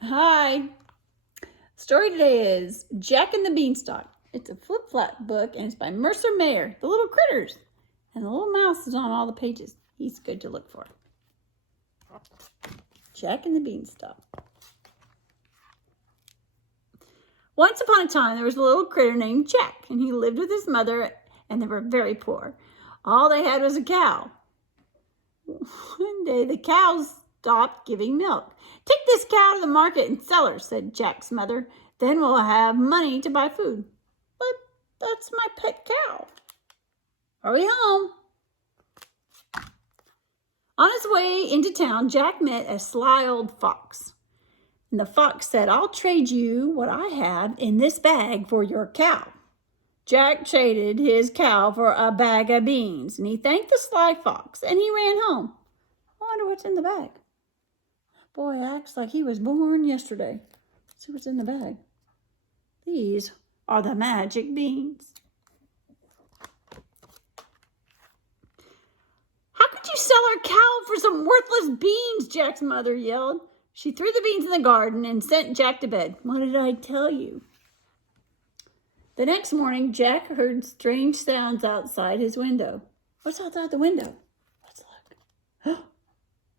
Hi. Story today is Jack and the Beanstalk. It's a flip-flap book and it's by Mercer Mayer. The little critters. And the little mouse is on all the pages. He's good to look for. Jack and the Beanstalk. Once upon a time, there was a little critter named Jack, and he lived with his mother, and they were very poor. All they had was a cow. One day, the cow stopped giving milk. "Take this cow to the market and sell her," said Jack's mother. "Then we'll have money to buy food." "But that's my pet cow." "Hurry home." On his way into town, Jack met a sly old fox. And the fox said, "I'll trade you what I have in this bag for your cow." Jack traded his cow for a bag of beans, and he thanked the sly fox, and he ran home. I wonder what's in the bag. Boy acts like he was born yesterday. Let's see what's in the bag. These are the magic beans. "How could you sell our cow for some worthless beans?" Jack's mother yelled. She threw the beans in the garden and sent Jack to bed. What did I tell you? The next morning, Jack heard strange sounds outside his window. What's outside the window? Let's look. Oh,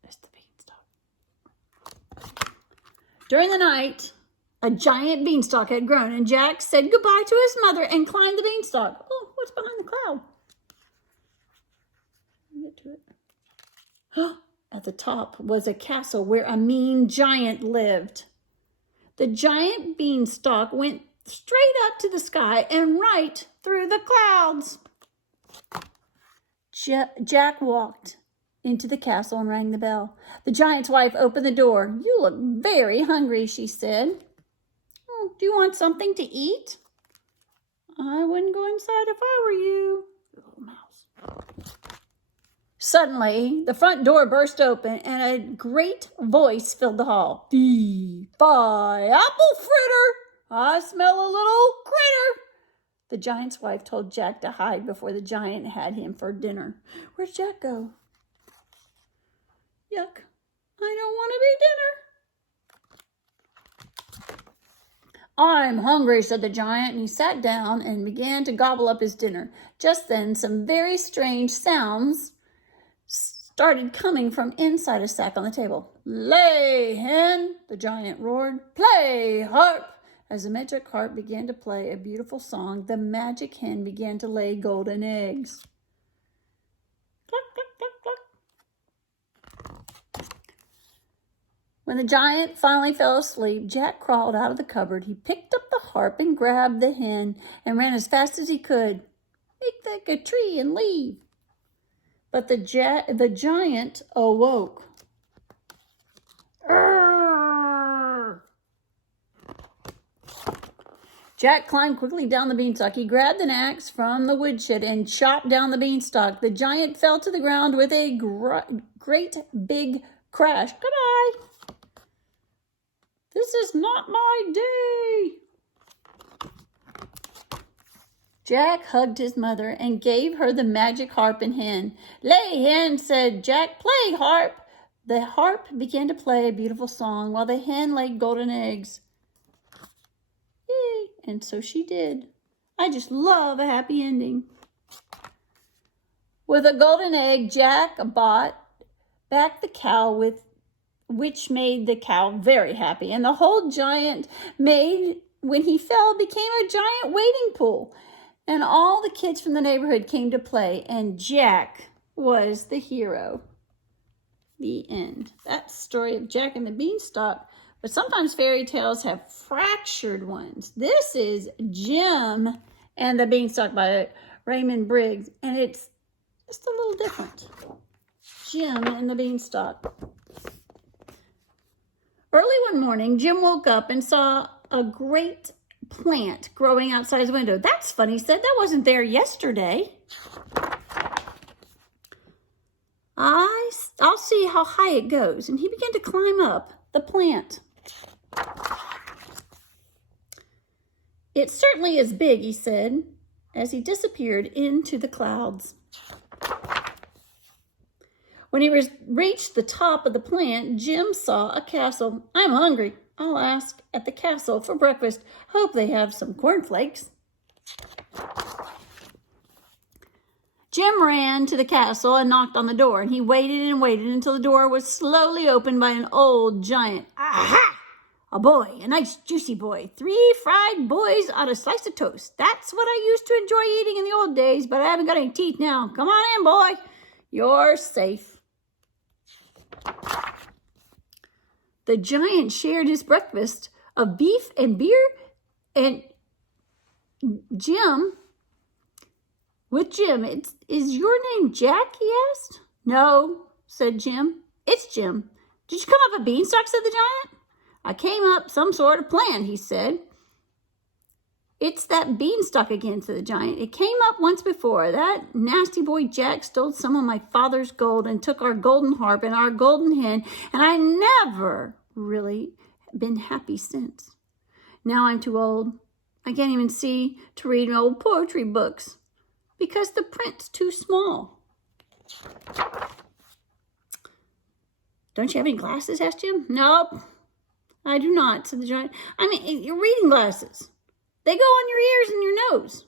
there's the beanstalk. During the night, a giant beanstalk had grown, and Jack said goodbye to his mother and climbed the beanstalk. Oh, what's behind the cloud? Get to it. Oh, at the top was a castle where a mean giant lived. The giant beanstalk went straight up to the sky and right through the clouds. Jack walked into the castle and rang the bell. The giant's wife opened the door. "You look very hungry," she said. "Oh, do you want something to eat?" "I wouldn't go inside if I were you." Little mouse. Suddenly, the front door burst open and a great voice filled the hall. "Fie, apple fritter! I smell a little critter." The giant's wife told Jack to hide before the giant had him for dinner. Where'd Jack go? Yuck, I don't want to be dinner. "I'm hungry," said the giant, and he sat down and began to gobble up his dinner. Just then, some very strange sounds started coming from inside a sack on the table. "Lay, hen!" the giant roared. "Play, harp!" As the magic harp began to play a beautiful song, the magic hen began to lay golden eggs. Cluck, cluck, cluck, cluck. When the giant finally fell asleep, Jack crawled out of the cupboard. He picked up the harp and grabbed the hen and ran as fast as he could. "Make like a tree and leave." But the giant awoke. Arrgh! Jack climbed quickly down the beanstalk. He grabbed an axe from the woodshed and chopped down the beanstalk. The giant fell to the ground with a great big crash. "Goodbye. This is not my day." Jack hugged his mother and gave her the magic harp and hen. "Lay, hen," said Jack. "Play, harp." The harp began to play a beautiful song while the hen laid golden eggs. Yay! And so she did. I just love a happy ending. With a golden egg, Jack bought back the cow, which made the cow very happy. And the whole giant made, when he fell, became a giant wading pool. And all the kids from the neighborhood came to play, and Jack was the hero. The end. That's the story of Jack and the Beanstalk. But sometimes fairy tales have fractured ones. This is Jim and the Beanstalk by Raymond Briggs, and it's just a little different. Jim and the Beanstalk. Early one morning, Jim woke up and saw a great plant growing outside his window. "That's funny," he said. "That wasn't there yesterday." I'll see how high it goes. And he began to climb up the plant. "It certainly is big," he said, as he disappeared into the clouds. When he reached the top of the plant, Jim saw a castle. "I'm hungry. I'll ask at the castle for breakfast. Hope they have some cornflakes. Jim ran to the castle and knocked on the door, and he waited and waited until the door was slowly opened by an old giant. Aha! A boy, a nice juicy boy, 3 fried boys on a slice of toast. That's what I used to enjoy eating in the old days, but I haven't got any teeth now. Come on in, boy. You're safe. The giant shared his breakfast of beef and beer, and with Jim, is your name Jack, he asked. No, said Jim. It's Jim. Did you come up a beanstalk, said the giant. I came up some sort of plan, he said. It's that beanstalk again, said the giant. It came up once before. That nasty boy Jack stole some of my father's gold and took our golden harp and our golden hen, and I never really been happy since. Now I'm too old. I can't even see to read old poetry books because the print's too small. Don't you have any glasses, asked Jim. Nope, I do not, said the giant. I mean, your reading glasses. They go on your ears and your nose.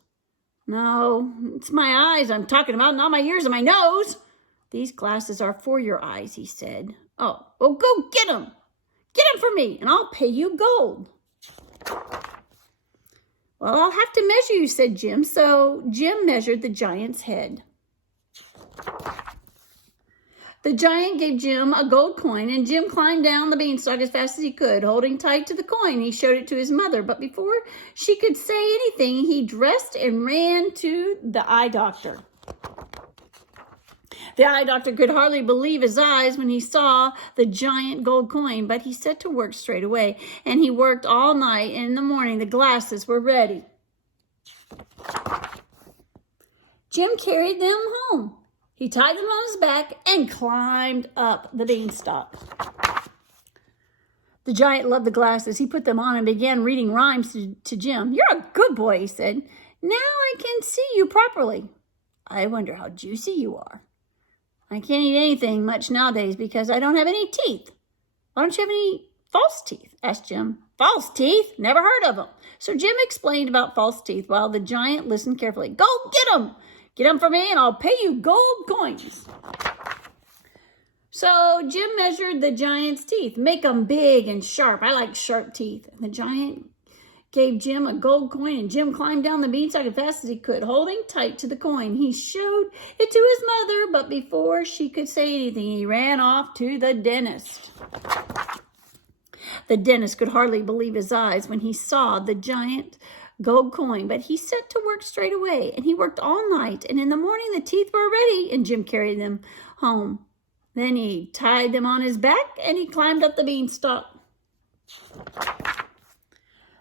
No, it's my eyes I'm talking about, not my ears and my nose. These glasses are for your eyes, he said. Oh, well, go get them. Get them for me, and I'll pay you gold. Well, I'll have to measure you, said Jim. So Jim measured the giant's head. The giant gave Jim a gold coin, and Jim climbed down the beanstalk as fast as he could, holding tight to the coin. He showed it to his mother, but before she could say anything, he dressed and ran to the eye doctor. The eye doctor could hardly believe his eyes when he saw the giant gold coin, but he set to work straight away, and he worked all night, and in the morning the glasses were ready. Jim carried them home. He tied them on his back and climbed up the beanstalk. The giant loved the glasses. He put them on and began reading rhymes to Jim. You're a good boy, he said. Now I can see you properly. I wonder how juicy you are. I can't eat anything much nowadays because I don't have any teeth. Why don't you have any false teeth? Asked Jim. False teeth? Never heard of them. So Jim explained about false teeth while the giant listened carefully. Go get them. Get them for me and I'll pay you gold coins. So Jim measured the giant's teeth. Make them big and sharp. I like sharp teeth. And the giant gave Jim a gold coin, and Jim climbed down the beanstalk as fast as he could, holding tight to the coin. He showed it to his mother, but before she could say anything, he ran off to the dentist. The dentist could hardly believe his eyes when he saw the giant gold coin, but he set to work straight away, and he worked all night, and in the morning the teeth were ready, and Jim carried them home. Then he tied them on his back, and he climbed up the beanstalk.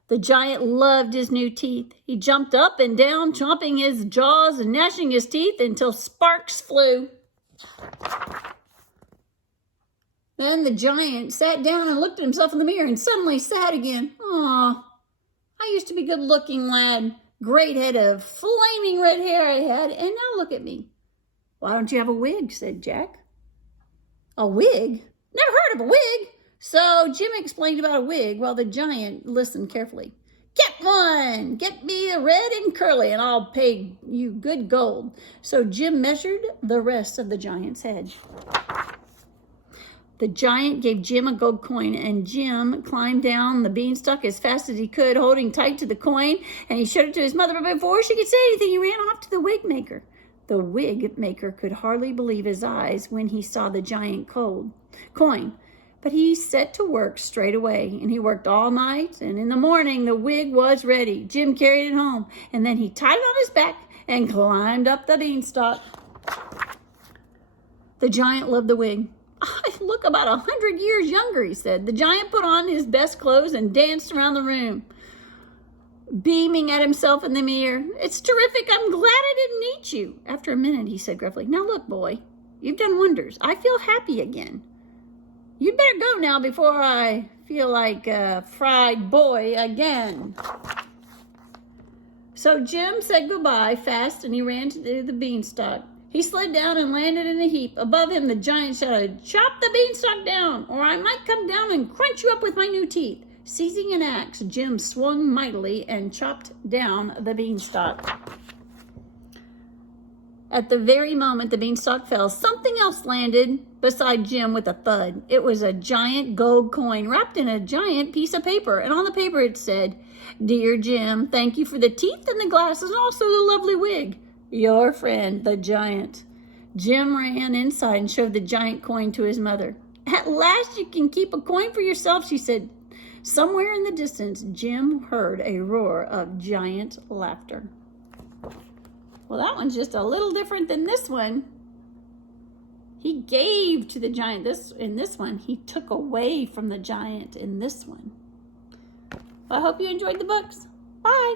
The giant loved his new teeth. He jumped up and down, chomping his jaws and gnashing his teeth until sparks flew. Then the giant sat down and looked at himself in the mirror and suddenly sad again. Aw, I used to be a good-looking lad. Great head of flaming red hair I had, and now look at me. Why don't you have a wig, said Jack. A wig? Never heard of a wig. So Jim explained about a wig while the giant listened carefully. Get one! Get me a red and curly, and I'll pay you good gold. So Jim measured the rest of the giant's head. The giant gave Jim a gold coin, and Jim climbed down the beanstalk as fast as he could, holding tight to the coin, and he showed it to his mother, but before she could say anything, he ran off to the wig maker. The wig maker could hardly believe his eyes when he saw the giant coin, but he set to work straight away, and he worked all night, and in the morning the wig was ready. Jim carried it home, and then he tied it on his back and climbed up the beanstalk. The giant loved the wig. I look about 100 years younger, he said. The giant put on his best clothes and danced around the room, beaming at himself in the mirror. It's terrific. I'm glad I didn't eat you. After a minute, he said gruffly, now look, boy, you've done wonders. I feel happy again. You'd better go now before I feel like a fried boy again. So Jim said goodbye fast, and he ran to the beanstalk. He slid down and landed in a heap. Above him, the giant shouted, chop the beanstalk down, or I might come down and crunch you up with my new teeth. Seizing an axe, Jim swung mightily and chopped down the beanstalk. At the very moment the beanstalk fell, something else landed beside Jim with a thud. It was a giant gold coin wrapped in a giant piece of paper, and on the paper it said, "Dear Jim, thank you for the teeth and the glasses and also the lovely wig. Your friend, the giant." Jim ran inside and showed the giant coin to his mother. "At last you can keep a coin for yourself," she said. Somewhere in the distance, Jim heard a roar of giant laughter. Well, that one's just a little different than this one. He gave to the giant in this one. He took away from the giant in this one. Well, I hope you enjoyed the books. Bye.